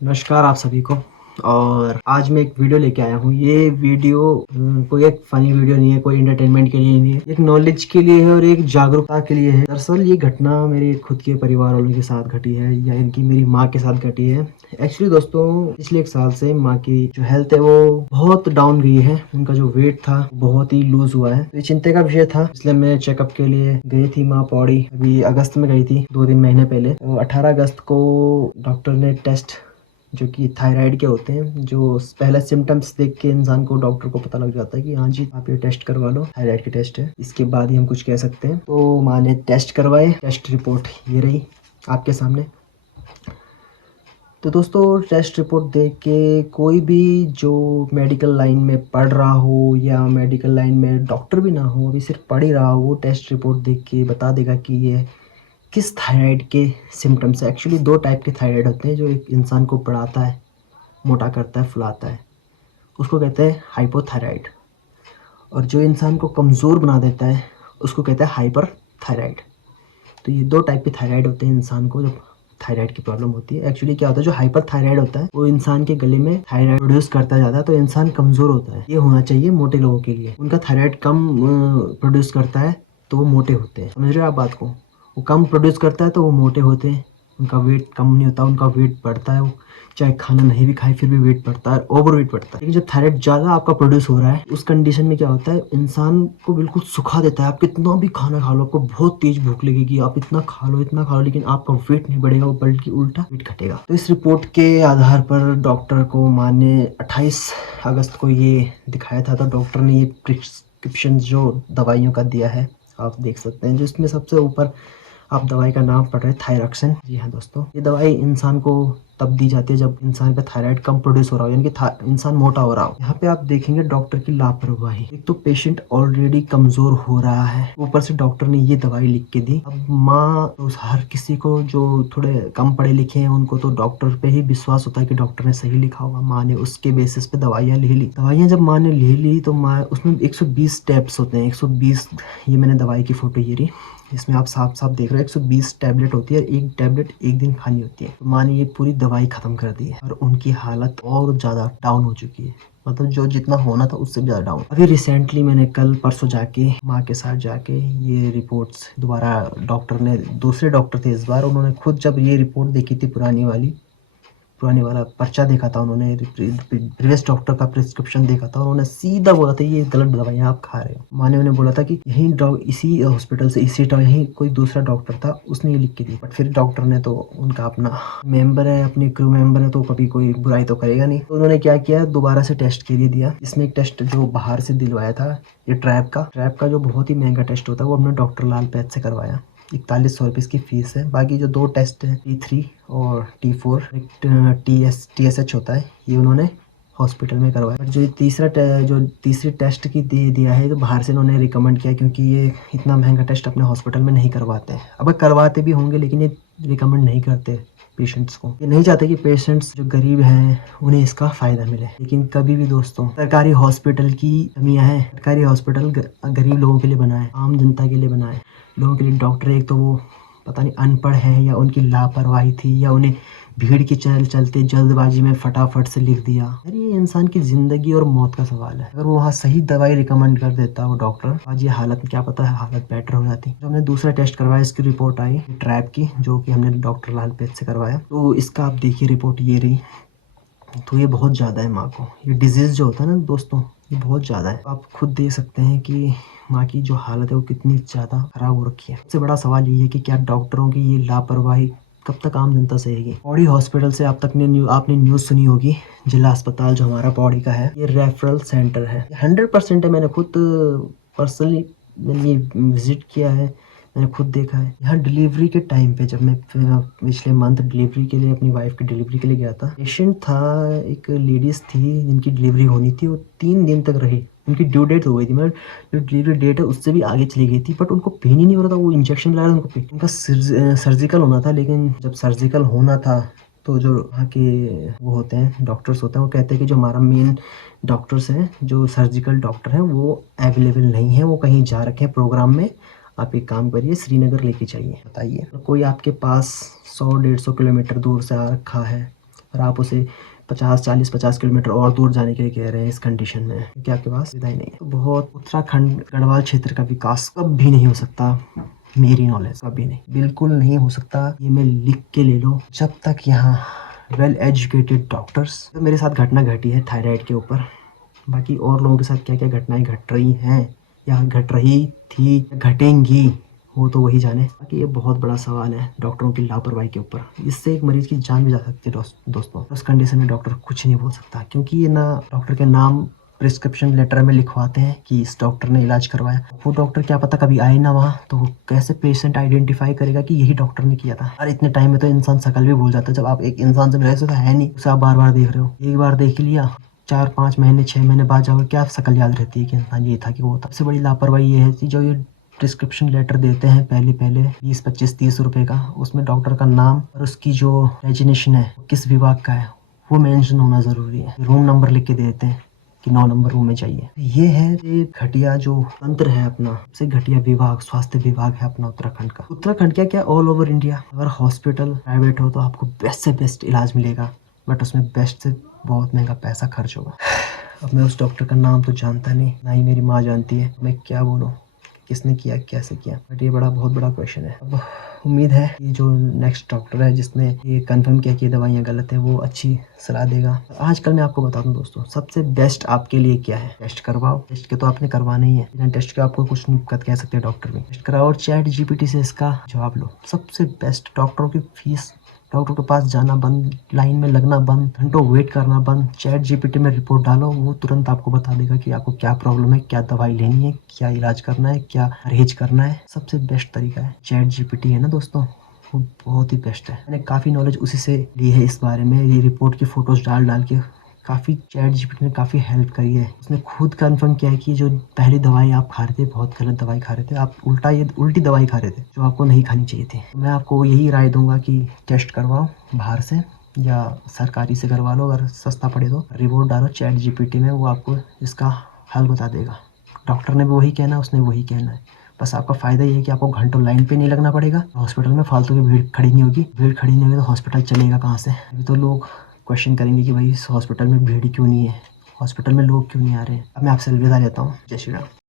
नमस्कार आप सभी को। और आज मैं एक वीडियो लेके आया हूँ। ये वीडियो कोई एक फनी वीडियो नहीं है, कोई एंटरटेनमेंट के लिए नहीं है, एक नॉलेज के लिए है और एक जागरूकता के लिए है। दरअसल ये घटना मेरे खुद के परिवार वालों के साथ घटी है, या इनकी मेरी माँ के साथ घटी है। एक्चुअली दोस्तों, पिछले 1 साल से माँ की जो हेल्थ है वो बहुत डाउन गई है। उनका जो वेट था बहुत ही लूज हुआ है। तो ये चिंता का विषय था, इसलिए मैं चेकअप के लिए गई थी माँ पौड़ी। अभी अगस्त में गई थी, 2-3 महीने पहले। तो 18 अगस्त को डॉक्टर ने टेस्ट, जो कि थायराइड के होते हैं, जो पहले सिम्टम्स देख के इंसान को, डॉक्टर को पता लग जाता है कि हाँ जी आप ये टेस्ट करवा लो, थायराइड के टेस्ट है, इसके बाद ही हम कुछ कह सकते हैं। तो माँ ने टेस्ट करवाए, टेस्ट रिपोर्ट ये रही आपके सामने। तो दोस्तों, टेस्ट रिपोर्ट देख के कोई भी जो मेडिकल लाइन में पढ़ रहा हो या मेडिकल लाइन में डॉक्टर भी ना हो, अभी सिर्फ पढ़ ही रहा हो, वो टेस्ट रिपोर्ट देख के बता देगा कि ये किस थायराइड के सिम्टम्स है। एक्चुअली 2 टाइप के थायराइड होते हैं। जो एक इंसान को बढ़ाता है, मोटा करता है, फुलाता है, उसको कहते हैं हाइपोथायराइड। और जो इंसान को कमज़ोर बना देता है उसको कहते हैं हाइपर थायराइड। तो ये 2 टाइप के थायराइड होते हैं इंसान को जब थायराइड की प्रॉब्लम होती है। एक्चुअली क्या होता है, जो हाइपर थायराइड होता है वो इंसान के गले में थायराइड प्रोड्यूस करता जाता है, तो इंसान कमज़ोर होता है। ये होना चाहिए मोटे लोगों के लिए। उनका थायराइड कम प्रोड्यूस करता है तो वो मोटे होते हैं। समझ रहे हो आप बात को? वो कम प्रोड्यूस करता है तो वो मोटे होते हैं। उनका वेट कम नहीं होता, उनका वेट बढ़ता है। वो चाहे खाना नहीं भी खाए फिर भी वेट बढ़ता है, ओवर वेट बढ़ता है। लेकिन जब थायराइड ज़्यादा आपका प्रोड्यूस हो रहा है, उस कंडीशन में क्या होता है, इंसान को बिल्कुल सुखा देता है। आप कितना भी खाना खा लो, आपको बहुत तेज भूख लगेगी, आप इतना खा लो इतना खा लो, लेकिन आपका वेट नहीं बढ़ेगा, वो बल्कि उल्टा वेट घटेगा। तो इस रिपोर्ट के आधार पर डॉक्टर को माँ ने 28 अगस्त को ये दिखाया था। तो डॉक्टर ने ये प्रिस्क्रिप्शन जो दवाइयों का दिया है, आप देख सकते हैं, जिसमें सबसे ऊपर आप दवाई का नाम पढ़ रहे हैं, थायरॉक्सिन। जी हाँ दोस्तों, ये दवाई इंसान को तब दी जाती है जब इंसान पे थायराइड कम प्रोड्यूस हो रहा हो, यानी कि इंसान मोटा हो रहा हो। यहाँ पे आप देखेंगे डॉक्टर की लापरवाही। एक तो पेशेंट ऑलरेडी कमजोर हो रहा है, ऊपर से डॉक्टर ने ये दवाई लिख के दी। अब माँ तो हर किसी को, जो थोड़े कम पढ़े लिखे हैं, उनको तो डॉक्टर पे ही विश्वास होता है कि डॉक्टर ने सही लिखा होगा। माँ ने उसके बेसिस पे दवाइयाँ ले ली। दवाइयाँ जब माँ ने ले ली तो माँ, उसमें 120 स्टेप्स होते हैं। 120, ये मैंने दवाई की फोटो ये रही, इसमें आप साफ साफ देख रहे हो 120 टैबलेट होती है। एक टैबलेट एक दिन खानी होती है। तो माँ ने ये पूरी दवाई खत्म कर दी है और उनकी हालत और ज़्यादा डाउन हो चुकी है। मतलब जो जितना होना था उससे ज़्यादा डाउन। अभी रिसेंटली मैंने कल परसों जाके माँ के साथ जाके ये रिपोर्ट्स दोबारा, डॉक्टर ने, दूसरे डॉक्टर थे इस बार, उन्होंने खुद जब ये रिपोर्ट देखी थी, पुराने वाला पर्चा देखा था उन्होंने, प्रीवियस डॉक्टर का प्रिस्क्रिप्शन देखा था, उन्होंने सीधा बोला था ये गलत दवाइयाँ आप खा रहे हो। माँ ने उन्हें बोला था कि यही इसी हॉस्पिटल से, यही कोई दूसरा डॉक्टर था, उसने ये लिख के दी। बट फिर डॉक्टर ने, तो उनका अपना मेंबर है, अपने क्रू मेंबर है, तो कभी कोई बुराई तो करेगा नहीं। तो उन्होंने क्या किया, दोबारा से टेस्ट के लिए दिया। इसमें एक टेस्ट जो बाहर से दिलवाया था, ये ट्रैप का जो बहुत ही महंगा टेस्ट होता है, वो हमने डॉक्टर लाल पैथ से करवाया। 4100 रुपये इसकी फीस है। बाकी जो 2 टेस्ट हैं, T3 और T4, एक TSH होता है, ये उन्होंने हॉस्पिटल में करवाया। जो जो तीसरी टेस्ट की दिया है, तो बाहर से उन्होंने रिकमेंड किया, क्योंकि ये इतना महंगा टेस्ट अपने हॉस्पिटल में नहीं करवाते हैं। अब करवाते भी होंगे लेकिन ये रिकमेंड नहीं करते पेशेंट्स को। ये नहीं चाहते कि पेशेंट्स जो गरीब हैं उन्हें इसका फ़ायदा मिले। लेकिन कभी भी दोस्तों, सरकारी हॉस्पिटल की कमियां हैं। सरकारी हॉस्पिटल गरीब लोगों के लिए बना है, आम जनता के लिए बना है। लोगों के लिए डॉक्टर, एक तो वो पता नहीं अनपढ़ है, या उनकी लापरवाही थी, या उन्हें भीड़ के चलते जल्दबाजी में फटाफट से लिख दिया। अरे ये इंसान की ज़िंदगी और मौत का सवाल है। अगर वो वहाँ सही दवाई रिकमेंड कर देता वो डॉक्टर, आज ये हालत, क्या पता है, हालत बेटर हो जाती। जो हमने दूसरा टेस्ट करवाया, इसकी रिपोर्ट आई ट्रैप की, जो कि हमने डॉक्टर लाल पेथ से करवाया। तो इसका आप देखिए रिपोर्ट ये रही। तो ये बहुत ज़्यादा है माँ को, ये डिजीज़ जो होता है ना दोस्तों, ये बहुत ज़्यादा है। आप खुद देख सकते हैं कि माँ की जो हालत है वो कितनी ज़्यादा खराब हो रखी है। सबसे बड़ा सवाल ये है कि क्या डॉक्टरों की ये लापरवाही कब तक आम जनता सहेगी। पौड़ी हॉस्पिटल से आपने न्यूज़ सुनी होगी, जिला अस्पताल जो हमारा पौड़ी का है, ये रेफरल सेंटर है। 100% है। मैंने खुद पर्सनली मैंने ये विज़िट किया है, मैंने खुद देखा है। यहाँ डिलीवरी के टाइम पे, जब मैं पिछले मंथ डिलीवरी के लिए, अपनी वाइफ की डिलीवरी के लिए गया था, पेशेंट था, एक लेडीज़ थी जिनकी डिलीवरी होनी थी, वो 3 दिन तक रही। उनकी ड्यू डेट हो गई थी, मतलब जो डिलीवरी डेट है उससे भी आगे चली गई थी, बट उनको पेन ही नहीं हो रहा था। वो इंजेक्शन लगा रहा था उनको पेन। उनका सर्जिकल होना था, लेकिन जब सर्जिकल होना था तो जो वहाँ के वो होते हैं, डॉक्टर्स होते हैं, वो कहते हैं कि जो हमारा मेन डॉक्टर्स हैं, जो सर्जिकल डॉक्टर हैं, वो अवेलेबल नहीं है, वो कहीं जा रखे हैं प्रोग्राम में। आप एक काम करिए, श्रीनगर लेके जाइए। बताइए, कोई आपके पास 100-150 किलोमीटर दूर से आ रखा है, और आप उसे 50 और दूर जाने के लिए कह रहे हैं इस कंडीशन में, क्योंकि आपके पास सुविधा ही नहीं है। तो बहुत उत्तराखंड गढ़वाल क्षेत्र का विकास कभी नहीं हो सकता, मेरी नॉलेज कभी नहीं, बिल्कुल नहीं हो सकता। ये मैं लिख के ले लो, जब तक यहाँ वेल एजुकेटेड डॉक्टर्स। तो मेरे साथ घटना घटी है थायराइड के ऊपर, बाकी और लोगों के साथ क्या क्या घटनाएं घट रही हैं या घट रही थी, घटेंगी, वो तो वही जाने। बाकी ये बहुत बड़ा सवाल है डॉक्टरों की लापरवाही के ऊपर। इससे एक मरीज की जान भी जा सकती है दोस्तों। उस कंडीशन में डॉक्टर कुछ नहीं बोल सकता, क्योंकि ये ना डॉक्टर के नाम प्रिस्क्रिप्शन लेटर में लिखवाते हैं कि इस डॉक्टर ने इलाज करवाया। वो डॉक्टर क्या पता कभी आए ना वहाँ, तो वो कैसे पेशेंट आइडेंटिफाई करेगा कि यही डॉक्टर ने किया था। और इतने टाइम में तो इंसान शकल भी भूल जाता है। जब आप एक इंसान से मिले तो है नहीं, उसे आप बार बार देख रहे हो, एक बार देख लिया, 4-5 महीने 6 महीने बाद जाओगे, क्या शकल याद रहती है कि इंसान ये था कि वो था। सबसे बड़ी लापरवाही ये है कि जो ये प्रिस्क्रिप्शन लेटर देते हैं पहले 20-25-30 रुपए का, उसमें डॉक्टर का नाम और उसकी जो रेजिनेशन है किस विभाग का है वो मेंशन होना ज़रूरी है। रूम नंबर लिख के देते हैं कि 9 नंबर रूम में चाहिए। ये है ये घटिया जो तंत्र है अपना, सबसे घटिया विभाग स्वास्थ्य विभाग है अपना उत्तराखंड का। उत्तराखंड क्या ऑल ओवर इंडिया। अगर हॉस्पिटल प्राइवेट हो तो आपको बेस्ट से बेस्ट इलाज मिलेगा, बट उसमें बेस्ट से बहुत महंगा पैसा खर्च होगा। अब मैं उस डॉक्टर का नाम तो जानता नहीं, ना ही मेरी माँ जानती है, मैं क्या बोलूँ किसने किया कैसे किया, बट ये बहुत बड़ा क्वेश्चन है। अब उम्मीद है कि जो नेक्स्ट डॉक्टर है जिसने ये कंफर्म किया कि ये दवाइयाँ गलत है, वो अच्छी सलाह देगा। आजकल मैं आपको बता दूं दोस्तों, सबसे बेस्ट आपके लिए क्या है, टेस्ट करवाओ। टेस्ट के तो आपने करवाना ही है, बिना टेस्ट के आपको कुछ नहीं कह सकते डॉक्टर भी। टेस्ट कराओ और चैट जीपीटी से इसका जवाब लो। सबसे बेस्ट। डॉक्टरों की फीस, डॉक्टर के पास जाना बंद, लाइन में लगना बंद, घंटों वेट करना बंद। चैट जीपीटी में रिपोर्ट डालो, वो तुरंत आपको बता देगा कि आपको क्या प्रॉब्लम है, क्या दवाई लेनी है, क्या इलाज करना है, क्या परहेज करना है। सबसे बेस्ट तरीका है चैट जीपीटी है ना दोस्तों, वो बहुत ही बेस्ट है। मैंने काफ़ी नॉलेज उसी से ली है इस बारे में। ये रिपोर्ट की फ़ोटोज़ डाल डाल के काफ़ी चैट जीपीटी ने काफ़ी हेल्प करी है। उसने खुद कंफर्म किया है कि जो पहली दवाई आप खा रहे थे बहुत गलत दवाई खा रहे थे, आप उल्टी दवाई खा रहे थे जो आपको नहीं खानी चाहिए थी। मैं आपको यही राय दूंगा कि टेस्ट करवाओ बाहर से या सरकारी से करवा लो, अगर सस्ता पड़े तो। रिपोर्ट डालो चैट जीपीटी में, वो आपको इसका हल बता देगा। डॉक्टर ने भी वही कहना है, उसने वही कहना है। बस आपका फ़ायदा ये है कि आपको घंटों लाइन पे नहीं लगना पड़ेगा, हॉस्पिटल में फालतू की भीड़ खड़ी नहीं होगी। भीड़ खड़ी नहीं होगी तो हॉस्पिटल चलेगा कहाँ से। अभी तो लोग क्वेश्चन करेंगे कि भाई इस हॉस्पिटल में भीड़ क्यों नहीं है, हॉस्पिटल में लोग क्यों नहीं आ रहे हैं। अब मैं आपसे अलविदा लेता हूँ। जय श्री राम।